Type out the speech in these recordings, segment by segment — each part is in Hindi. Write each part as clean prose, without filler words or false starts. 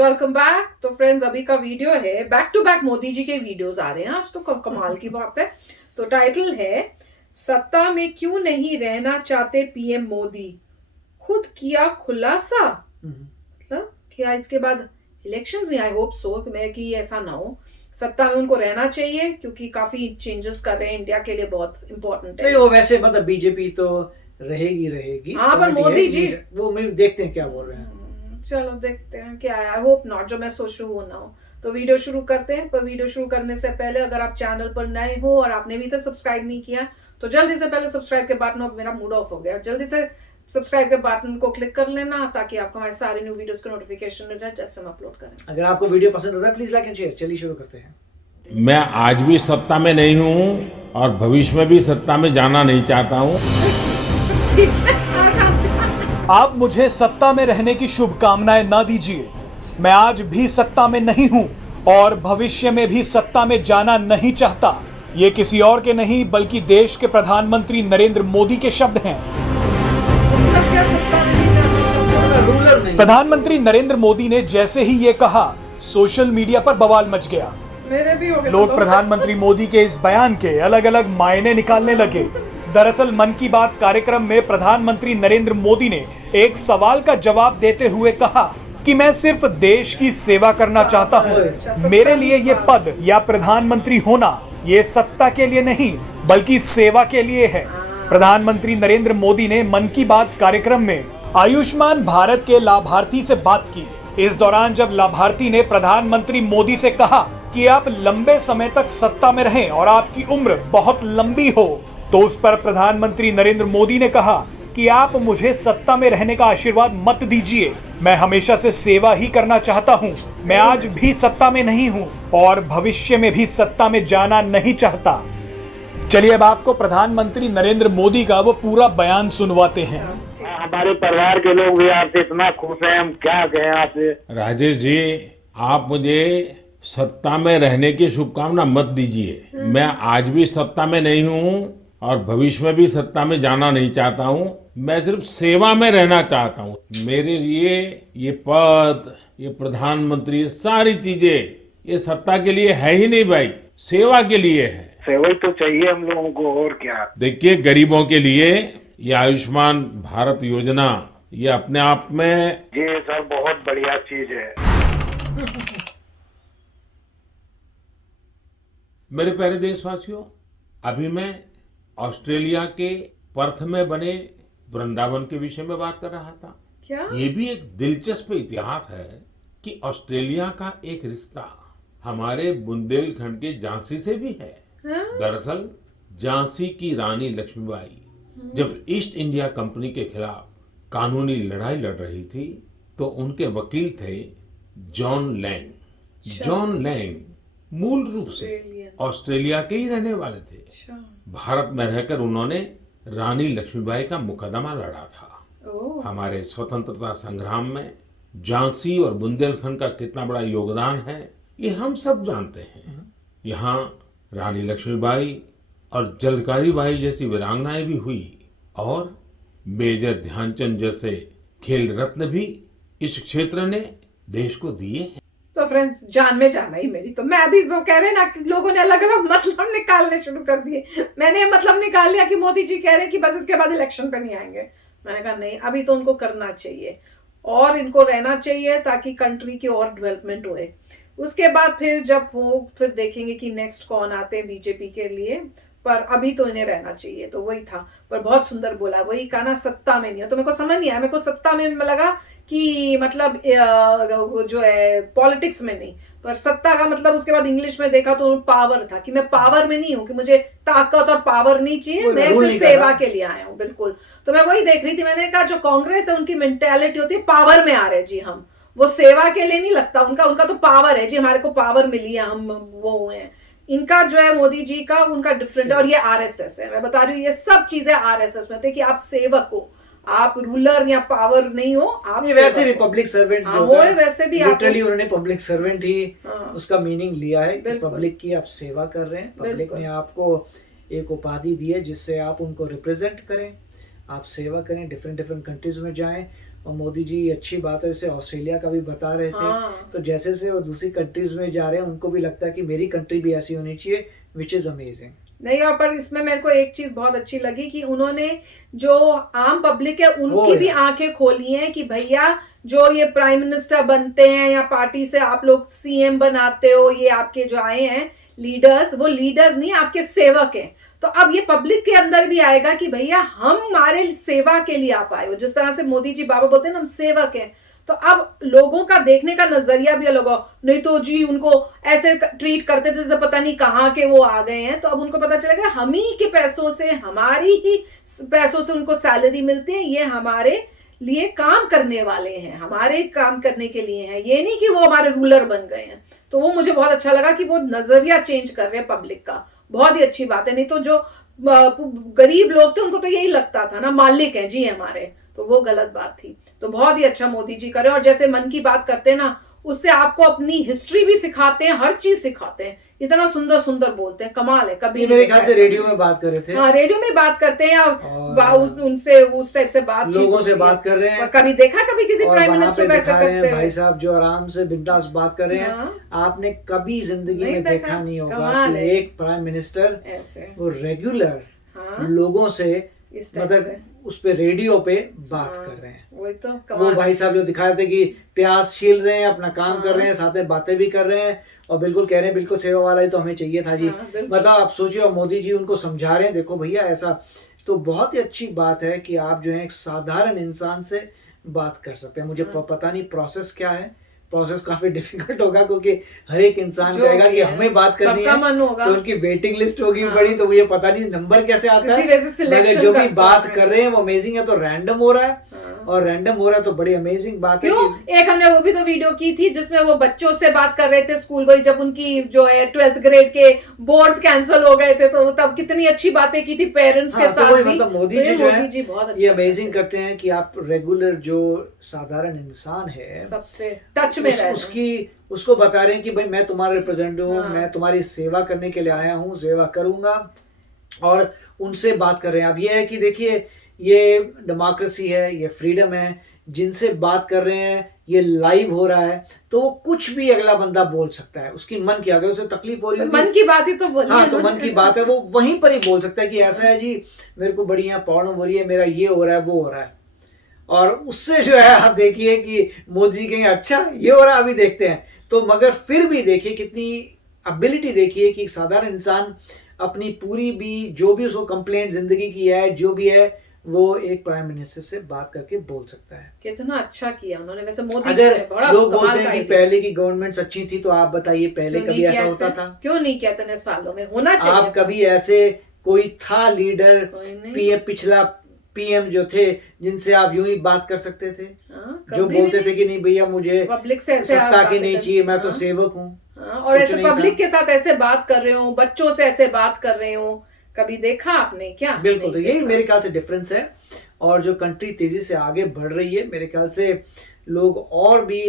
Welcome back. तो फ्रेंड्स, अभी का वीडियो है back to back Modi ji के वीडियोस आ रहे हैं आज, तो कमाल की बात है। तो टाइटल है सत्ता में क्यों नहीं रहना चाहते पीएम मोदी, खुद किया खुलासा। मतलब क्या इसके बाद इलेक्शंस? आई होप सो कि ऐसा ना हो, सत्ता में उनको रहना चाहिए क्योंकि काफी चेंजेस कर रहे हैं, इंडिया के लिए बहुत इंपॉर्टेंट है। नहीं, वो वैसे मतलब बीजेपी तो रहेगी। हाँ, पर मोदी जी वो देखते हैं क्या बोल रहे हैं। चलो देखते हैं क्या है। आई होप नॉट जो मैं सोच रही हूँ वो ना हो। तो वीडियो शुरू करते हैं, पर वीडियो शुरू करने से पहले अगर आप चैनल पर नए हो और आपने अभी तक सब्सक्राइब नहीं किया तो जल्दी से पहले सब्सक्राइब के बटन, मेरा मूड ऑफ हो गया, जल्दी से सब्सक्राइब के बटन को क्लिक कर लेना ताकि आपको हमारे सारे न्यू वीडियोस के नोटिफिकेशन मिल जाए जैसे हम अपलोड करें। अगर आपको वीडियो पसंद आता है प्लीज लाइक एंड शेयर। चलिए शुरू करते हैं। मैं आज भी सत्ता में नहीं हूं और भविष्य में भी सत्ता में जाना नहीं चाहता हूं। आप मुझे सत्ता में रहने की शुभकामनाएं ना दीजिए। मैं आज भी सत्ता में नहीं हूं और भविष्य में भी सत्ता में जाना नहीं चाहता। ये किसी और के नहीं बल्कि देश के प्रधानमंत्री नरेंद्र मोदी के शब्द हैं। प्रधानमंत्री नरेंद्र मोदी ने जैसे ही ये कहा, सोशल मीडिया पर बवाल मच गया। मेरे भी हो गए। लोग प्रधानमंत्री मोदी के इस बयान के अलग अलग मायने निकालने लगे। दरअसल मन की बात कार्यक्रम में प्रधानमंत्री नरेंद्र मोदी ने एक सवाल का जवाब देते हुए कहा कि मैं सिर्फ देश की सेवा करना चाहता हूं। मेरे लिए ये पद या प्रधानमंत्री होना ये सत्ता के लिए नहीं बल्कि सेवा के लिए है। प्रधानमंत्री नरेंद्र मोदी ने मन की बात कार्यक्रम में आयुष्मान भारत के लाभार्थी से बात की। इस दौरान जब लाभार्थी ने प्रधानमंत्री मोदी से कहा कि आप लंबे समय तक सत्ता में रहें और आपकी उम्र बहुत लंबी हो, तो उस पर प्रधानमंत्री नरेंद्र मोदी ने कहा कि आप मुझे सत्ता में रहने का आशीर्वाद मत दीजिए। मैं हमेशा से सेवा ही करना चाहता हूं। मैं आज भी सत्ता में नहीं हूं और भविष्य में भी सत्ता में जाना नहीं चाहता। चलिए अब आपको प्रधानमंत्री नरेंद्र मोदी का वो पूरा बयान सुनवाते हैं। हमारे परिवार के लोग भी आपसे इतना खुश हैं, हम क्या कहें आपसे। राजेश जी, आप मुझे सत्ता में रहने की शुभकामना मत दीजिए। मैं आज भी सत्ता में नहीं हूं और भविष्य में भी सत्ता में जाना नहीं चाहता हूं। मैं सिर्फ सेवा में रहना चाहता हूं। मेरे लिए ये पद, ये प्रधानमंत्री, सारी चीजें ये सत्ता के लिए है ही नहीं भाई, सेवा के लिए है। सेवा तो चाहिए हम लोगों को, और क्या। देखिए, गरीबों के लिए ये आयुष्मान भारत योजना ये अपने आप में जी सर बहुत बढ़िया चीज है। मेरे प्यारे देशवासियों, अभी मैं ऑस्ट्रेलिया के पर्थ में बने वृंदावन के विषय में बात कर रहा था। क्या? ये भी एक दिलचस्प इतिहास है कि ऑस्ट्रेलिया का एक रिश्ता हमारे बुंदेलखंड के झांसी से भी है। दरअसल झांसी की रानी लक्ष्मीबाई जब ईस्ट इंडिया कंपनी के खिलाफ कानूनी लड़ाई लड़ रही थी तो उनके वकील थे जॉन लैंग। जॉन लैंग मूल रूप से ऑस्ट्रेलिया के ही रहने वाले थे। भारत में रहकर उन्होंने रानी लक्ष्मीबाई का मुकदमा लड़ा था। हमारे स्वतंत्रता संग्राम में झांसी और बुंदेलखंड का कितना बड़ा योगदान है ये हम सब जानते हैं। यहाँ रानी लक्ष्मीबाई और झलकारी बाई जैसी वीरांगनाएं भी हुई और मेजर ध्यानचंद जैसे खेल रत्न भी इस क्षेत्र ने देश को दिए हैं। तो फ्रेंड्स, जान में जाना ही मेरी, तो मैं भी वो कह रहे ना कि लोगों ने अलग अलग मतलब निकालने शुरू कर दिए। मैंने मतलब निकाल लिया कि मोदी जी कह रहे हैं कि बस इसके बाद इलेक्शन पे नहीं आएंगे। मैंने कहा नहीं, अभी तो उनको करना चाहिए और इनको रहना चाहिए ताकि कंट्री की और डेवलपमेंट होए। उसके बाद फिर जब हो फिर देखेंगे कि नेक्स्ट कौन आते हैं बीजेपी के लिए, पर अभी तो इन्हें रहना चाहिए। तो वही था, पर बहुत सुंदर बोला, वही कहा ना सत्ता में नहीं हो। तो मेरे को समझ नहीं आया, मेरे को सत्ता में लगा कि मतलब जो है पॉलिटिक्स में नहीं, पर सत्ता का मतलब उसके बाद इंग्लिश में देखा तो पावर था कि मैं पावर में नहीं हूँ, कि मुझे ताकत और पावर नहीं चाहिए, मैं सिर्फ सेवा के लिए आया हूँ। बिल्कुल, तो मैं वही देख रही थी। मैंने कहा जो कांग्रेस है उनकी मेंटेलिटी होती है पावर में आ रहे जी, हम वो सेवा के लिए नहीं लगता उनका तो पावर है जी, हमारे को पावर मिली है, हम वो हुए हैं। इनका जो है मोदी जी का उनका डिफरेंट है, और ये आरएसएस है। मैं बता रही हूँ ये सब चीजें आरएसएस में होती है कि आप सेवक हो, आप रूलर या पावर नहीं हो, आप वैसे भी पब्लिक सर्वेंट जो होता है, वैसे भी लिटरली उन्होंने पब्लिक सर्वेंट ही उसका मीनिंग लिया है कि पब्लिक की आप सेवा कर रहे हैं। पब्लिक ने आपको एक उपाधि दी है जिससे आप उनको रिप्रेजेंट करें, आप सेवा करें, डिफरेंट डिफरेंट कंट्रीज में जाएं। और मोदी जी अच्छी बात है, जैसे ऑस्ट्रेलिया का भी बता रहे थे, तो जैसे से वो दूसरी कंट्रीज में जा रहे हैं उनको भी लगता है कि मेरी कंट्री भी ऐसी होनी चाहिए, विच इज अमेजिंग। नहीं, और पर इसमें मेरे को एक चीज बहुत अच्छी लगी कि उन्होंने जो आम पब्लिक है उनकी भी आंखें खोली हैं कि भैया जो ये प्राइम मिनिस्टर बनते हैं या पार्टी से आप लोग सीएम बनाते हो, ये आपके जो आए हैं लीडर्स, वो लीडर्स नहीं, आपके सेवक हैं। तो अब ये पब्लिक के अंदर भी आएगा कि भैया हम हमारे सेवा के लिए आप आए हो। जिस तरह से मोदी जी बाबा बोलते हैं ना, हम सेवक हैं, तो अब लोगों का देखने का नजरिया भी अलग हो। नहीं तो जी उनको ऐसे ट्रीट करते थे जैसे पता नहीं कहाँ के वो आ गए हैं, तो अब उनको पता चलेगा हम ही के पैसों से, हमारी ही पैसों से उनको सैलरी मिलती है, ये हमारे लिए काम करने वाले हैं, हमारे काम करने के लिए हैं, ये नहीं कि वो हमारे रूलर बन गए हैं। तो वो मुझे बहुत अच्छा लगा कि वो नजरिया चेंज कर रहे हैं पब्लिक का, बहुत ही अच्छी बात है। नहीं तो जो गरीब लोग थे उनको तो यही लगता था ना, मालिक हैं जी हमारे, तो वो गलत बात थी। तो बहुत ही अच्छा मोदी जी करे। और जैसे मन की बात करते हैं ना, उससे आपको अपनी हिस्ट्री भी सिखाते हैं, हर चीज सिखाते हैं, इतना सुंदर सुंदर बोलते हैं, कमाल है। कभी मेरे ख्याल से रेडियो में बात कर रहे थे। हाँ, रेडियो में बात करते हैं और उनसे उस टाइप से बात, लोगों से बात कर रहे हैं। कभी देखा कभी किसी प्राइम मिनिस्टर को ऐसा करते हैं? भाई साहब जो आराम से बिंदास बात कर रहे हैं, आपने कभी जिंदगी में देखा नहीं होगा कि एक प्राइम मिनिस्टर वो रेगुलर लोगों से मतलब उस पे रेडियो पे बात कर रहे हैं। वही तो वो भाई साहब जो दिखा रहे थे कि प्याज छील रहे हैं, अपना काम कर रहे हैं, साथ में बातें भी कर रहे हैं, और बिल्कुल कह रहे हैं बिल्कुल सेवा वाला ही तो हमें चाहिए था जी। मतलब आप सोचिए, और मोदी जी उनको समझा रहे हैं, देखो भैया ऐसा। तो बहुत ही अच्छी बात है कि आप जो है एक साधारण इंसान से बात कर सकते हैं। मुझे पता नहीं प्रोसेस क्या है, प्रोसेस काफी डिफिकल्ट होगा, क्योंकि हर एक इंसान कहेगा कि हमें बात करनी है, तो उनकी वेटिंग लिस्ट होगी बड़ी, तो ये पता नहीं नंबर कैसे आता है, मगर जो भी बात कर रहे हैं वो अमेजिंग है। तो रैंडम हो रहा है, और रैंडम हो रहा है तो बड़ी अमेजिंग बात है। एक हमने वो भी तो वीडियो की थी जिसमें वो बच्चों से बात कर रहे थे स्कूल को, जब उनकी जो है 12th ग्रेड के बोर्ड्स कैंसिल हो गए थे, तो तब कितनी अच्छी बातें की थी पेरेंट्स के साथ भी। मतलब मोदी जी जो है ये अमेजिंग करते हैं कि आप रेगुलर जो साधारण इंसान है सबसे टच में उसको बता रहे हैं कि भाई मैं तुम्हारा रिप्रेजेंटेटिव हूँ, मैं तुम्हारी सेवा करने के लिए आया हूँ, सेवा करूंगा, और उनसे बात कर रहे हैं। अब ये है कि देखिए ये डेमोक्रेसी है, ये फ्रीडम है, जिनसे बात कर रहे हैं ये लाइव हो रहा है, तो कुछ भी अगला बंदा बोल सकता है, उसकी मन की, अगर उसे तकलीफ हो रही है, मन की बात ही तो बोलिए। हाँ, तो मन की बात है, वो वहीं पर ही बोल सकता है कि ऐसा है जी, मेरे को बड़ी यहाँ प्रॉब्लम हो रही है, मेरा ये हो रहा है, वो हो रहा है। और उससे जो है आप देखिए कि मोदी जी कहेंगे अच्छा ये हो रहा है, अभी देखते हैं। तो मगर फिर भी देखिए कितनी एबिलिटी, देखिए कि साधारण इंसान अपनी पूरी भी जो भी उसको कंप्लेंट जिंदगी की है, जो भी है, वो एक प्राइम मिनिस्टर से बात करके बोल सकता है। कितना अच्छा किया उन्होंने वैसे मोदी। अगर लोग बोलते हैं कि पहले की गवर्नमेंट अच्छी थी, तो आप बताइए पहले कभी ऐसा होता था? क्यों नहीं किया इतने सालों में? होना चाहिए। आप कभी ऐसे कोई था लीडर, पिछला पीएम जो थे, जिनसे आप यूं ही बात कर सकते थे? जो बोलते थे कि नहीं भैया मुझे पब्लिक से ऐसे सत्ता की नहीं चाहिए, मैं तो सेवक हूँ, और ऐसे पब्लिक के साथ ऐसे बात कर रहे हो, बच्चों से ऐसे बात कर रहे हो, कभी देखा आपने क्या? बिल्कुल, तो यही मेरे ख्याल से डिफरेंस है। और जो कंट्री तेजी से आगे बढ़ रही है, मेरे ख्याल से लोग और भी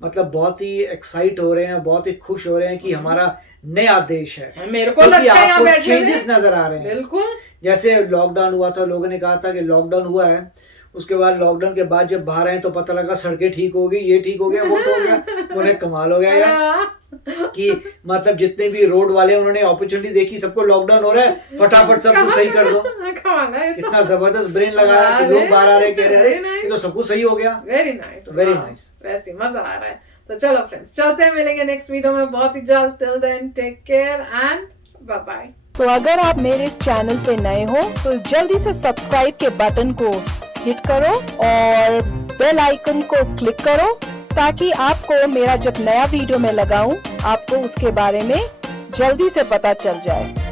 मतलब बहुत ही एक्साइट हो रहे हैं, बहुत ही खुश हो रहे हैं कि हमारा नया देश है। मेरे को लगता है आपको चेंजेस नजर आ रहे हैं। बिल्कुल, जैसे लॉकडाउन हुआ था, लोगों ने कहा था कि लॉकडाउन हुआ है, उसके बाद लॉकडाउन के बाद जब बाहर आए तो पता लगा सड़कें ठीक हो गई, ये ठीक हो गया, वो हो गया, उन्हें कमाल हो गया यार कि मतलब जितने भी रोड वाले उन्होंने अपॉर्चुनिटी देखी, सबको लॉकडाउन हो रहा है, फटाफट सब कुछ सही कर दो। कितना जबरदस्त ब्रेन लगाया कि लोग बाहर आ रहे, कह रहे अरे ये तो सब कुछ सही हो गया। वेरी नाइस, वेरी नाइस, वैसे मजा आ रहा है। तो चलो फ्रेंड्स, चलते हैं, मिलेंगे नेक्स्ट वीडियो में बहुत ही जल्द। Till then take care and bye bye. तो अगर आप मेरे इस चैनल पे नए हो तो जल्दी से सब्सक्राइब के बटन को हिट करो और बेल आइकन को क्लिक करो, ताकि आपको मेरा जब नया वीडियो मैं लगाऊं आपको उसके बारे में जल्दी से पता चल जाए।